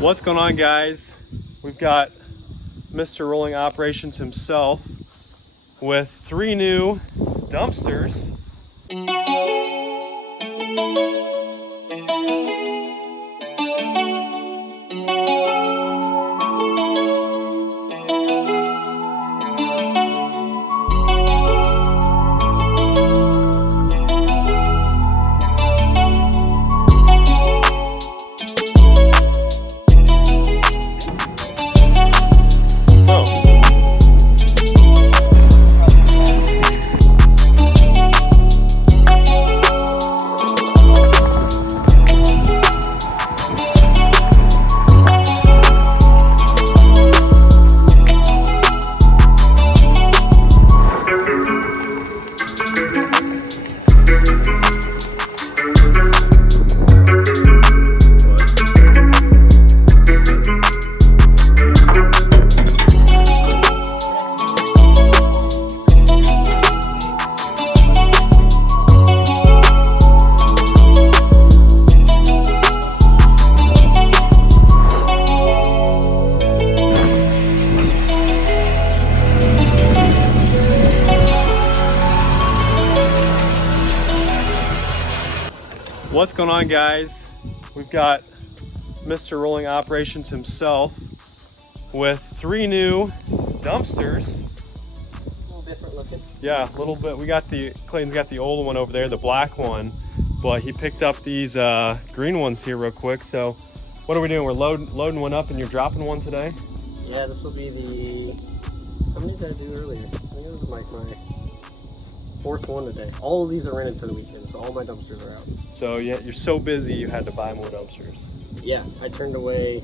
What's going on, guys? We've got Mr. Rolling Operations himself with 3 new dumpsters. What's going on, guys? We've got Mr. Rolling Operations himself with 3 new dumpsters. A little different looking. Yeah, a little bit. Clayton's got the old one over there, the black one, but he picked up these green ones here real quick. So what are we doing? We're loading one up and you're dropping one today? Yeah, this will be the, how many did I do earlier? I think it was my 4th one today. All of these are rented for the weekend, so all my dumpsters are out. So yeah, you're so busy you had to buy more dumpsters. Yeah, I turned away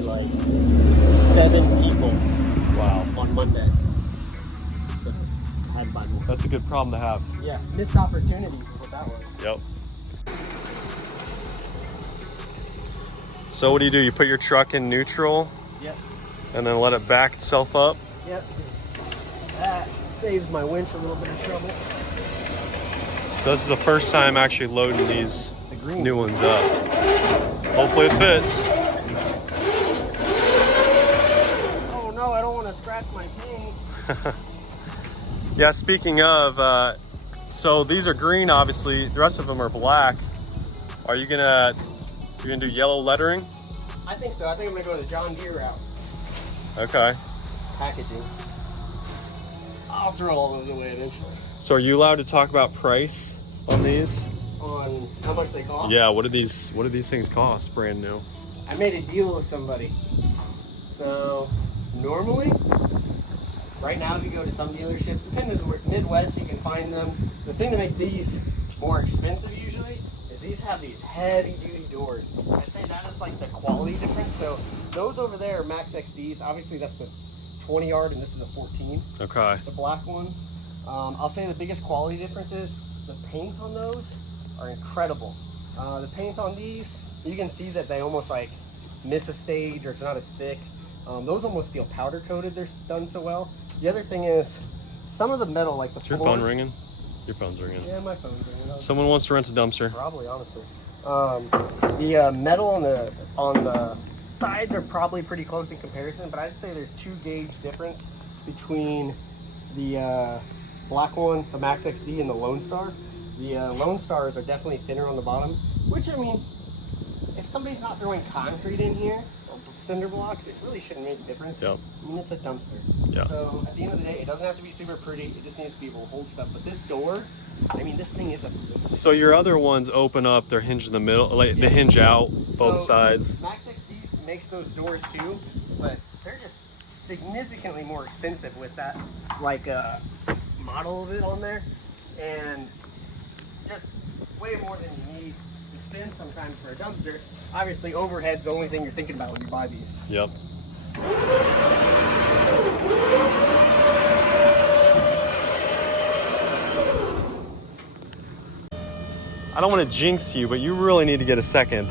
like 7 people. Wow. On Monday. So I had to buy more. That's a good problem to have. Yeah, missed opportunities is what that was. Yep. So what do? You put your truck in neutral? Yep. And then let it back itself up? Yep. That saves my winch a little bit of trouble. So this is the first time actually loading these green new ones up. Hopefully it fits. Oh no, I don't want to scratch my paint. Yeah, speaking of, so these are green, obviously. The rest of them are black. Are you you're gonna do yellow lettering? I think so. I think I'm gonna go the John Deere route. Okay. Packaging. I'll throw all those away eventually. So are you allowed to talk about price on these? On how much they cost? Yeah, what do these things cost brand new? I made a deal with somebody. So normally, right now if you go to some dealerships, depending on where Midwest you can find them. The thing that makes these more expensive usually is these have these heavy duty doors. I'd say that is like the quality difference. So those over there are Max XDs. Obviously that's the 20 yard and this is the 14. Okay. The black one. I'll say the biggest quality difference is the paint on those are incredible. The paint on these, you can see that they almost like miss a stage or it's not as thick. Those almost feel powder coated, they're done so well. The other thing is some of the metal, like the Is your floor. phone ringing? Your phone's ringing. Yeah, my phone's ringing. Someone wants to rent a dumpster. Probably, honestly. The metal on the sides are probably pretty close in comparison, but I'd say there's 2 gauge difference between the black one, the Max XD, and the Lone Star. The Lone Stars are definitely thinner on the bottom, which, I mean, if somebody's not throwing concrete in here, or cinder blocks, it really shouldn't make a difference. Yep. I mean, it's a dumpster. Yep. So at the end of the day, it doesn't have to be super pretty, it just needs to be able to hold stuff. But this door, I mean, this thing is a... So your other ones open up, they're hinged in the middle, like they hinge out both sides. Max XD makes those doors too, but they're just significantly more expensive with that, like, model of it on there, and just way more than you need to spend sometimes for a dumpster. Obviously, overhead's the only thing you're thinking about when you buy these. Yep. I don't want to jinx you, but you really need to get a second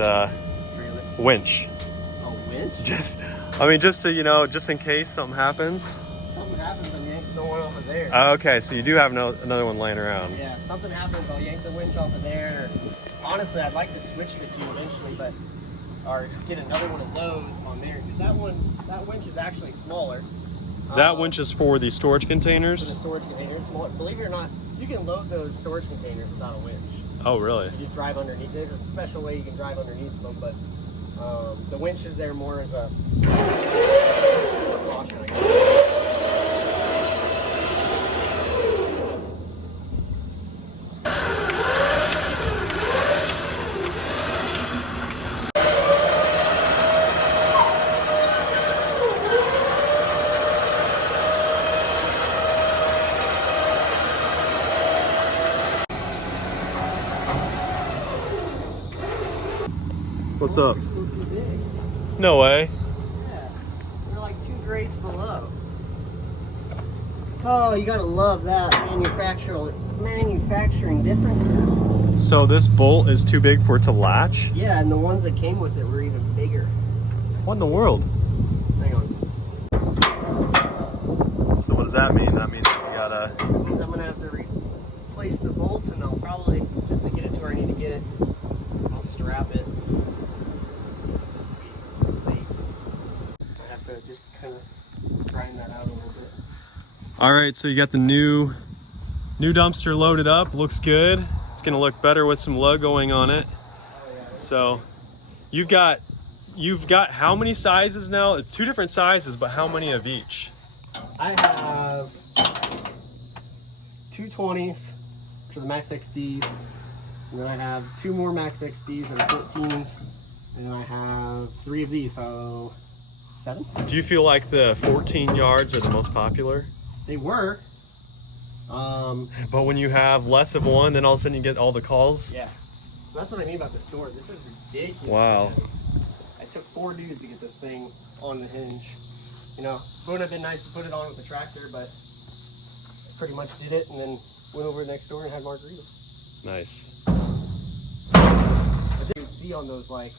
winch. A winch? Just so you know, just in case something happens. Something happens and yank the one off of there. Okay, so you do have another one laying around. Yeah, if something happens, I'll yank the winch off of there. Honestly, I'd like to switch the two eventually, but or just get another one of those on there, because that winch is actually smaller. That winch is for the storage For containers? the storage containers. Believe it or not, you can load those storage containers without a winch. Oh, really? You just drive underneath. There's a special way you can drive underneath them, but the winch is there more as a precaution, I guess. What's up? They're still too big. No way. Yeah, they're like 2 grades below. Oh, you gotta love that manufacturing differences. So this bolt is too big for it to latch? Yeah, and the ones that came with it were even bigger. What in the world? Hang on. So what does that mean? That means we gotta... It means I'm gonna have to replace the bolts, and I'll probably, just to get it to where I need to get it, I'll strap it just to be safe. I have to just kind of grind that out a little bit. All right, so you got the new dumpster loaded up. Looks good. It's gonna look better with some logoing on it. Oh yeah. So you've got how many sizes now? 2 different sizes, but how many of each? I have 2 20s for the Max XDs, and then I have 2 more Max XDs and 14s, and then I have 3 of these, so 7. Do you feel like the 14 yards are the most popular? They were. But when you have less of one, then all of a sudden you get all the calls? Yeah. So that's what I mean about this door. This is ridiculous. Wow. Man. I took 4 dudes to get this thing on the hinge. You know, it would have been nice to put it on with the tractor, but I pretty much did it and then went over next door and had margaritas. Nice. I think you see on those like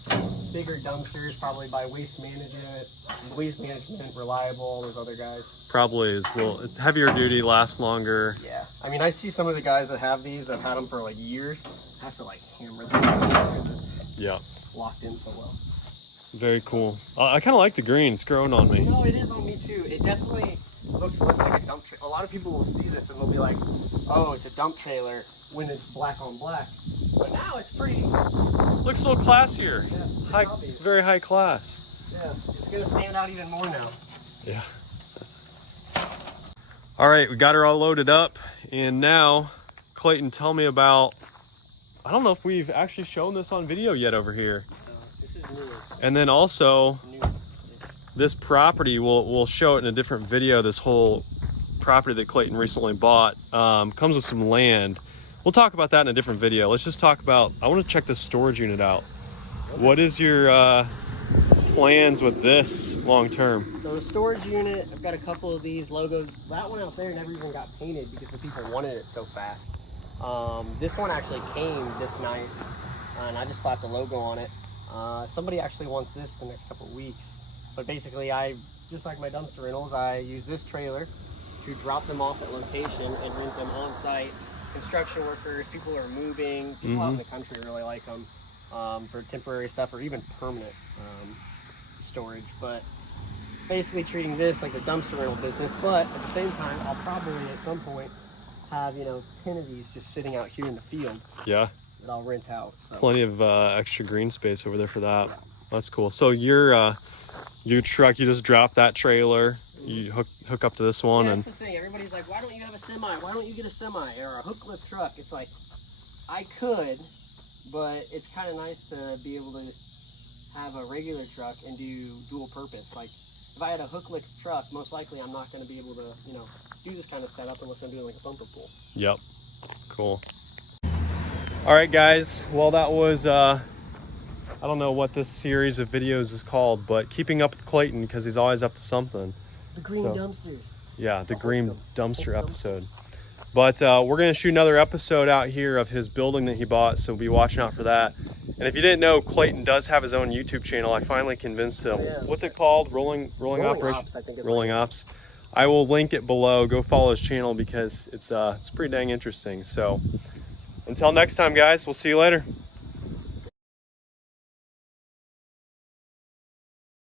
bigger dumpsters, probably by Waste Management, Reliable, all those other guys. Probably is a little it's heavier duty, lasts longer. Yeah, I mean, I see some of the guys that have these, that have had them for like years, have to like hammer them because Yeah. it's locked in so well. Very cool. I kind of like the green. It's growing on me. No, it is on me too. It definitely looks less like a dump trailer. A lot of people will see this and they'll be like, oh, it's a dump trailer when it's black on black. But now it's pretty, Looks a little classier. yeah, High, obvious. very high class. Yeah, it's gonna stand out even more now. Yeah. All right, we got her all loaded up, and now, Clayton, tell me about. I don't know if we've actually shown this on video yet over here. This is new. And then also, New. this property, we'll show it in a different video. This whole property that Clayton recently bought comes with some land. We'll talk about that in a different video. Let's just talk about. I want to check this storage unit out. What is your plans with this long term? So the storage unit, I've got a couple of these logos. That one out there never even got painted because the people wanted it so fast. This one actually came this nice, and I just slapped a logo on it. Somebody actually wants this the next couple of weeks. But basically, just like my dumpster rentals, I use this trailer to drop them off at location and rent them on site. Construction workers, people who are moving, people out in the country really like them for temporary stuff or even permanent storage. But basically treating this like the dumpster rental business, but at the same time, I'll probably at some point have 10 of these just sitting out here in the field Yeah, that I'll rent out. So. plenty of extra green space over there for that. That's cool. So your truck, you just drop that trailer, you hook up to this one, Yeah, and that's the thing. Everybody's like, why don't you have a semi? Why don't you get a semi or a hook lift truck? It's like, I could, but it's kind of nice to be able to have a regular truck and do dual purpose. Like, if I had a hook lift truck, most likely I'm not going to be able to, do this kind of setup unless I'm doing like a bumper pull. Yep. Cool. All right, guys. Well, that was, I don't know what this series of videos is called, but keeping up with Clayton because he's always up to something. The green So- dumpsters. Yeah, the green dumpster episode. But we're going to shoot another episode out here of his building that he bought, so be watching out for that. And if you didn't know, Clayton does have his own YouTube channel. I finally convinced him. Oh, yeah. What's it called? Rolling Operation? Ops, I think it's Rolling Ops. I will link it below. Go follow his channel because it's pretty dang interesting. So until next time, guys, we'll see you later.